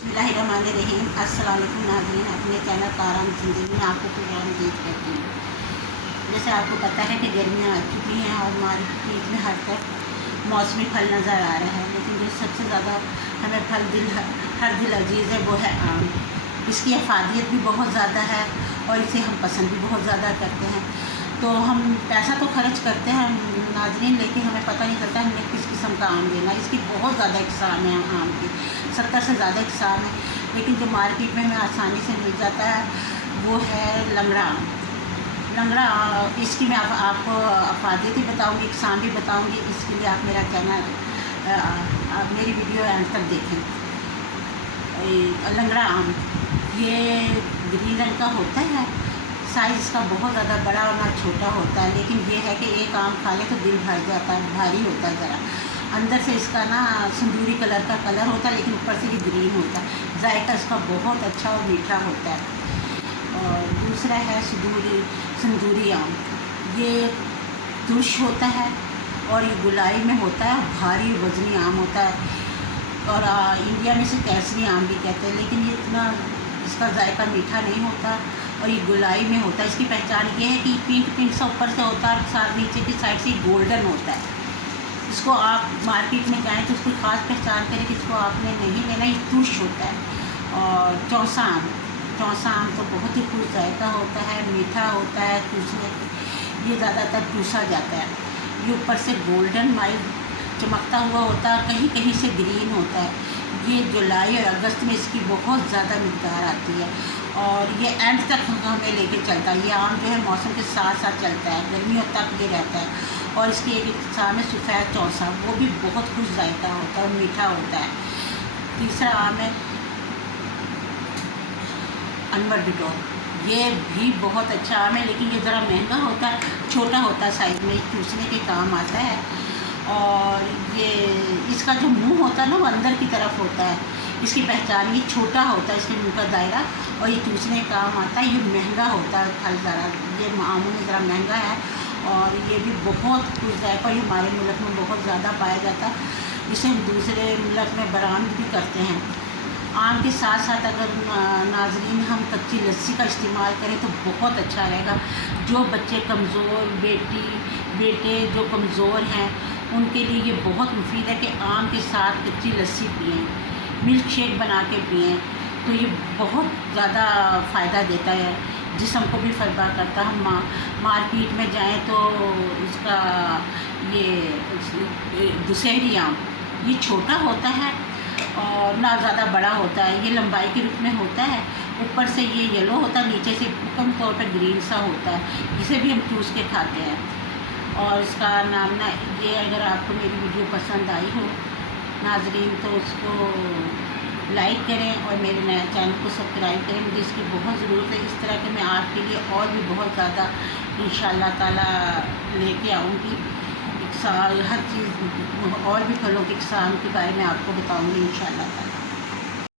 बिस्मिल्लाहिर्रहमानिर्रहीम। अस्सलाम वालेकुम नाज़रीन, अपने चैनल काराम ज़िंदगी में आपको खुशामदीद कहती हूँ। जैसे आपको पता है कि गर्मियाँ आ चुकी हैं और मार्केट में हर तरफ मौसमी फल नज़र आ रहा है, लेकिन जो सबसे ज़्यादा हमें फल हर दिल अजीज़ है वो है आम। इसकी अफादियत भी बहुत ज़्यादा है और इसे हम पसंद भी बहुत ज़्यादा करते हैं। तो हम पैसा तो खर्च करते हैं नाज़रीन, लेकिन हमें पता नहीं चलता हमें किस किस्म का आम लेना। इसकी बहुत ज़्यादा इक़साम है आम की, 70 से ज़्यादा इक़साम है, लेकिन जो मार्केट में हमें आसानी से मिल जाता है वो है लंगड़ा आम। लंगड़ा इसकी मैं आपको अफादियत भी बताऊँगी, इक़साम भी बताऊँगी। इसके लिए आप मेरा चैनल आप मेरी वीडियो एंड तक देखें। लंगड़ा आम ये ग्रीन रंग का होता है, साइज़ इसका बहुत ज़्यादा बड़ा और ना छोटा होता है, लेकिन ये है कि एक आम खा ले तो दिल भर जाता है, भारी होता है ज़रा। अंदर से इसका ना सिंदूरी कलर का कलर होता है, लेकिन ऊपर से ये ग्रीन होता है। जायका इसका बहुत अच्छा और मीठा होता है। और दूसरा है सिंदूरी आम। ये तुर्श होता है और ये गुलाई में होता है, भारी वज़नी आम होता है। और इंडिया में इसे केसरी आम भी कहते हैं, लेकिन ये इतना इसका जायका मीठा नहीं होता और ये गुलाई में होता है। इसकी पहचान ये है कि पिंक सा ऊपर से होता है और साथ नीचे की साइड से गोल्डन होता है। इसको आप मार्केट में जाएँ तो उसकी ख़ास पहचान करें कि इसको आपने नहीं लेना, ये तुर्श होता है। और चौसा आम तो बहुत ही खुश जायका होता है, मीठा होता है, चूसने ये ज़्यादातर चूसा जाता है। ये ऊपर से गोल्डन माइल चमकता हुआ होता है, कहीं कहीं से ग्रीन होता है। ये जुलाई और अगस्त में इसकी बहुत ज़्यादा मिक़दार आती है और ये एंड तक हमें लेके चलता है। ये आम जो है मौसम के साथ साथ चलता है, गर्मियों तक ये रहता है। और इसकी एक इक़साम है सफ़ेद चौसा, वो भी बहुत खुश जायका होता है और मीठा होता है। तीसरा आम है अनवर डिटोर। ये भी बहुत अच्छा आम है, लेकिन ये ज़रा महंगा होता है, छोटा होता है साइज़ में, चूसने के काम आता है। और ये इसका जो मुंह होता है ना वो अंदर की तरफ होता है। इसकी पहचान ये छोटा होता है, इसके मुंह का दायरा, और ये चूसने का काम आता है। ये महंगा होता है फल ज़रा, ये आमों में ज़रा महंगा है और ये भी बहुत खुश जायका। ये हमारे मुल्क में बहुत ज़्यादा पाया जाता है, इसे हम दूसरे मुल्क में बरामद भी करते हैं। आम के साथ साथ अगर नाज़रीन हम कच्ची लस्सी का इस्तेमाल करें तो बहुत अच्छा रहेगा। जो बच्चे कमज़ोर बेटे जो कमज़ोर हैं उनके लिए ये बहुत मुफीद है कि आम के साथ कच्ची लस्सी पिएँ, मिल्क शेक बना के पिएँ, तो ये बहुत ज़्यादा फ़ायदा देता है, जिस्म को भी फरबा करता है। हम मार्केट में जाएँ तो इसका ये दुशहरी आम ये छोटा होता है और ना ज़्यादा बड़ा होता है। ये लंबाई के रूप में होता है, ऊपर से ये येलो होता है, नीचे से कम तौर पर ग्रीन सा होता है, जिसे भी हम चूस के खाते हैं। और इसका नाम ना ये, अगर आपको मेरी वीडियो पसंद आई हो नाज़रीन तो उसको लाइक करें और मेरे नए चैनल को सब्सक्राइब करें। मुझे इसकी बहुत ज़रूरत है। इस तरह के मैं आपके लिए और भी बहुत ज़्यादा इंशाअल्लाह ताला लेके आऊँगी। हर चीज़ और भी फलों के इक़साम के बारे में आपको बताऊँगी इंशाअल्लाह ताला।